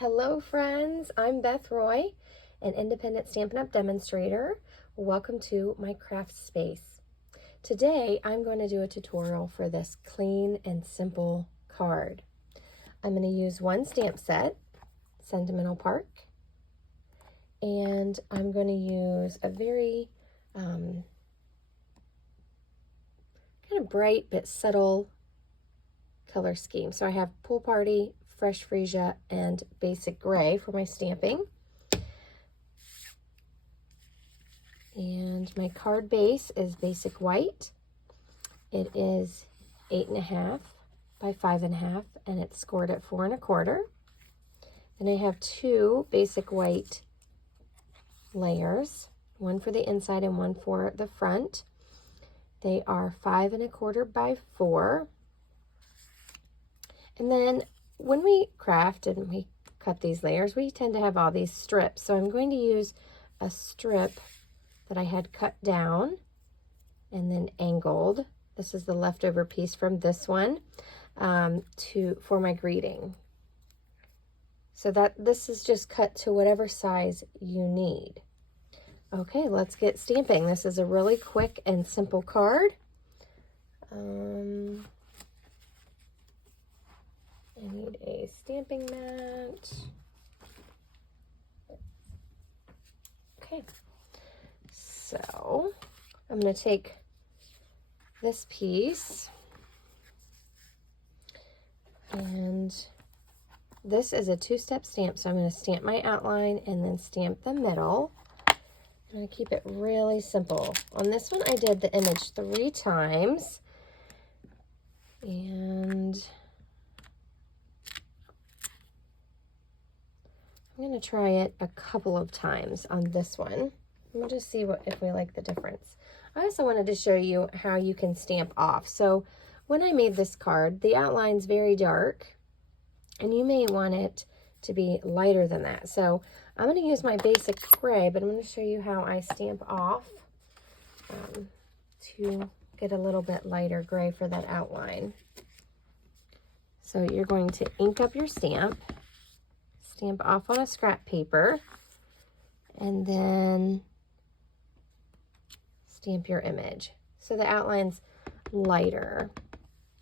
Hello friends, I'm Beth Roy, an independent Stampin' Up! Demonstrator. Welcome to my craft space. Today I'm going to do a tutorial for this clean and simple card. I'm going to use one stamp set, Sentimental Park, and I'm going to use a very kind of bright but subtle color scheme. So I have Pool Party, Fresh Freesia, and Basic Gray for my stamping. And my card base is Basic White. It is 8.5 by 5.5, and it's scored at 4 1/4. And I have two Basic White layers, one for the inside and one for the front. They are 5 1/4 by 4. And then when we craft and we cut these layers, we tend to have all these strips. So I'm going to use a strip that I had cut down and then angled. This is the leftover piece from this one for my greeting. So this is just cut to whatever size you need. Okay, let's get stamping. This is a really quick and simple card. I need a stamping mat. Okay, so I'm going to take this piece, and this is a two-step stamp, so I'm going to stamp my outline and then stamp the middle. I'm going to keep it really simple. On this one I did the image 3 times, and I'm going to try it a couple of times on this one. We'll just see if we like the difference. I also wanted to show you how you can stamp off. So when I made this card, the outline's very dark, and you may want it to be lighter than that. So I'm going to use my Basic Gray, but I'm going to show you how I stamp off to get a little bit lighter gray for that outline. So you're going to ink up your stamp off on a scrap paper, and then stamp your image. So the outline's lighter.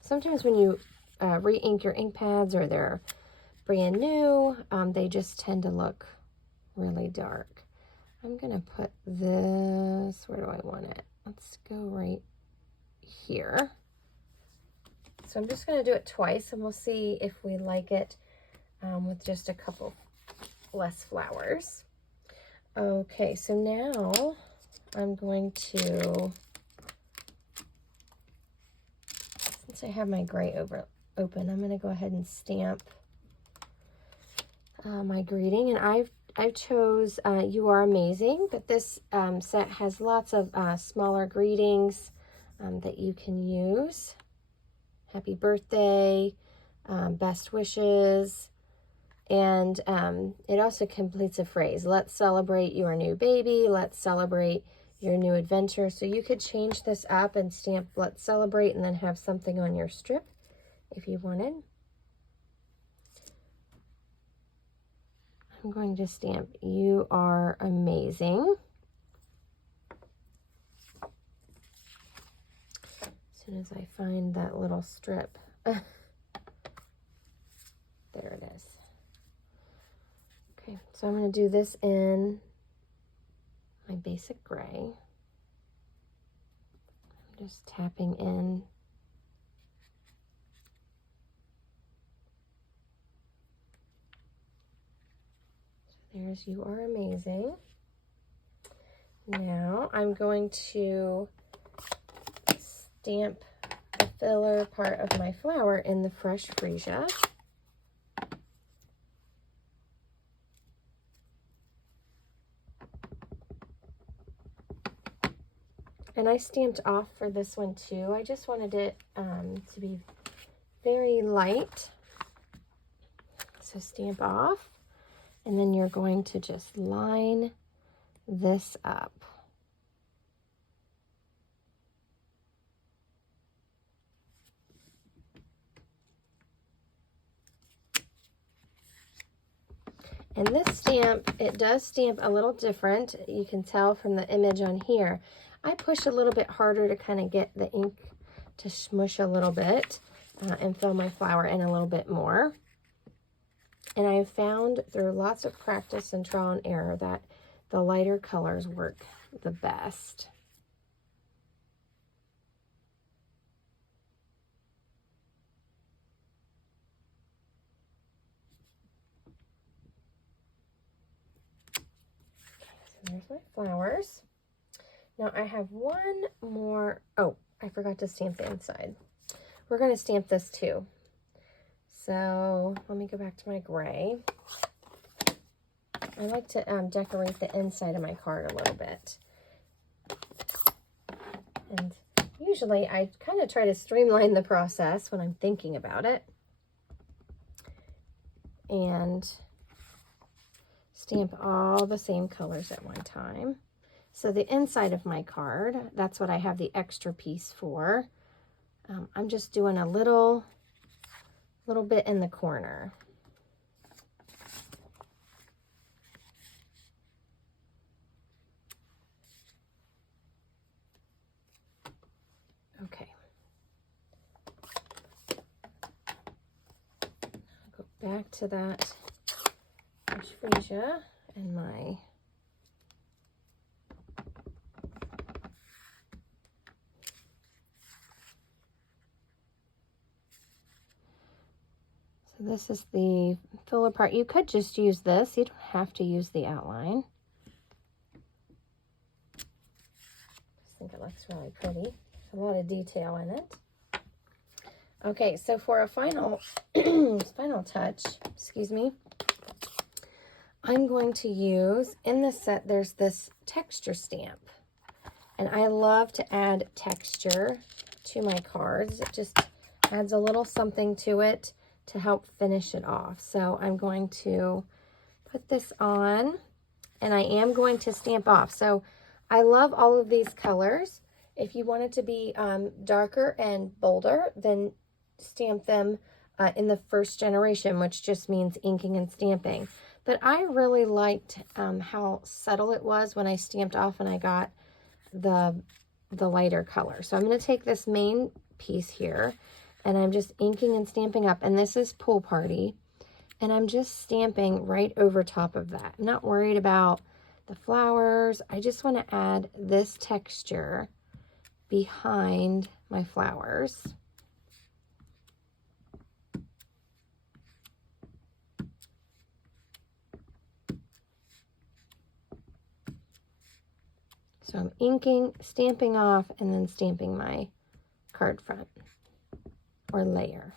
Sometimes when you re-ink your ink pads or they're brand new, they just tend to look really dark. I'm gonna put this, where do I want it? Let's go right here. So I'm just gonna do it twice, and we'll see if we like it with just a couple less flowers. Okay, so now I'm going to, since I have my gray open, I'm going to go ahead and stamp my greeting. And I chose You Are Amazing, but this set has lots of smaller greetings that you can use. Happy birthday, best wishes. And it also completes a phrase. Let's celebrate your new baby. Let's celebrate your new adventure. So you could change this up and stamp let's celebrate and then have something on your strip if you wanted. I'm going to stamp You Are Amazing. As soon as I find that little strip. There it is. Okay, so I'm going to do this in my Basic Gray. I'm just tapping in. So there's You Are Amazing. Now I'm going to stamp the filler part of my flower in the Fresh Freesia. And I stamped off for this one too. I just wanted it to be very light. So stamp off, and then you're going to just line this up. And this stamp, it does stamp a little different. You can tell from the image on here. I push a little bit harder to kind of get the ink to smush a little bit and fill my flower in a little bit more. And I found through lots of practice and trial and error that the lighter colors work the best. There's my flowers. Now I have one more. Oh, I forgot to stamp the inside. We're going to stamp this too. So let me go back to my gray. I like to decorate the inside of my card a little bit. And usually I kind of try to streamline the process when I'm thinking about it. And stamp all the same colors at one time. So the inside of my card, that's what I have the extra piece for. I'm just doing a little bit in the corner. Okay. I'll go back to that freesia and my so this is the filler part. You could just use this. You don't have to use the outline. I think it looks really pretty. There's a lot of detail in it. Okay, so for a final final touch, excuse me, I'm going to use, in the set, there's this texture stamp. And I love to add texture to my cards. It just adds a little something to it to help finish it off. So I'm going to put this on, and I am going to stamp off. So I love all of these colors. If you want it to be darker and bolder, then stamp them in the first generation, which just means inking and stamping. But I really liked how subtle it was when I stamped off and I got the lighter color. So I'm going to take this main piece here, and I'm just inking and stamping up. And this is Pool Party. And I'm just stamping right over top of that. I'm not worried about the flowers. I just want to add this texture behind my flowers. So I'm inking, stamping off, and then stamping my card front or layer.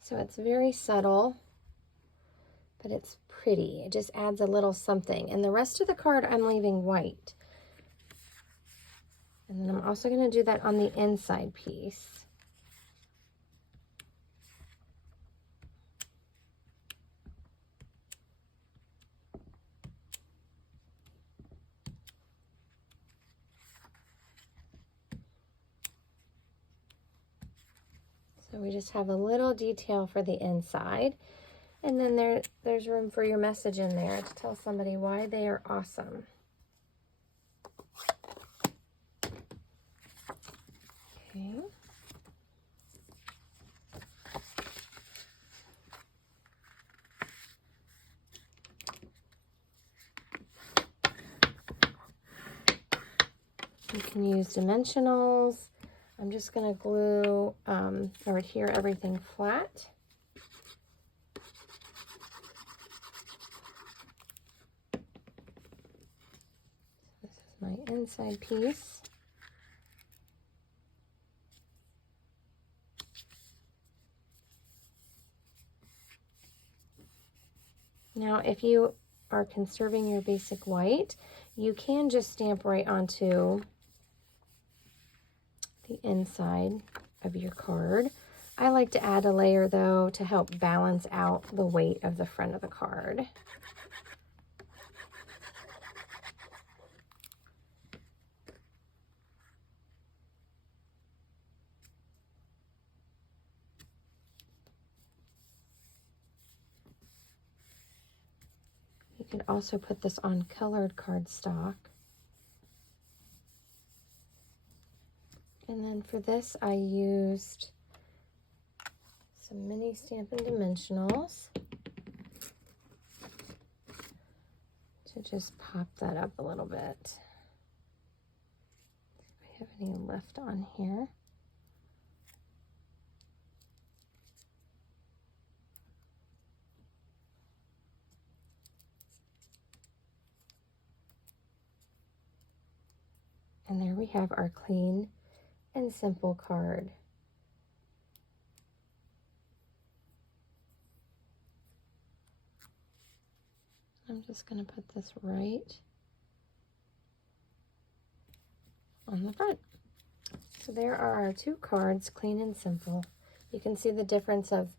So it's very subtle, but it's pretty. It just adds a little something. And the rest of the card I'm leaving white. And then I'm also going to do that on the inside piece. So we just have a little detail for the inside. And then there's room for your message in there to tell somebody why they are awesome. Okay. You can use dimensionals. I'm just going to glue or adhere everything flat. This is my inside piece. Now, if you are conserving your basic white, you can just stamp right onto the inside of your card. I like to add a layer, though, to help balance out the weight of the front of the card. could also put this on colored cardstock. And then for this, I used some mini Stampin' Dimensionals to just pop that up a little bit. See if I have any left on here. And there we have our clean and simple card. I'm just going to put this right on the front. So there are our two cards, clean and simple. You can see the difference of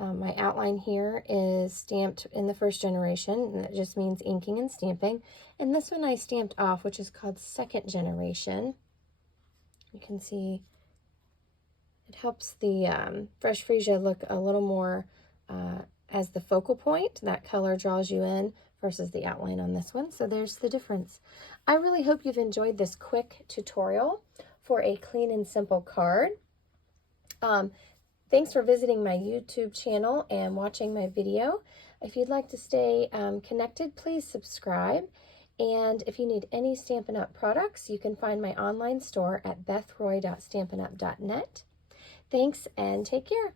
my outline here is stamped in the first generation, and that just means inking and stamping. And this one I stamped off, which is called second generation. You can see it helps the Fresh Freesia look a little more as the focal point. That color draws you in versus the outline on this one. So there's the difference. I really hope you've enjoyed this quick tutorial for a clean and simple card. Thanks for visiting my YouTube channel and watching my video. If you'd like to stay connected, please subscribe. And if you need any Stampin' Up! Products, you can find my online store at bethroy.stampinup.net. Thanks and take care.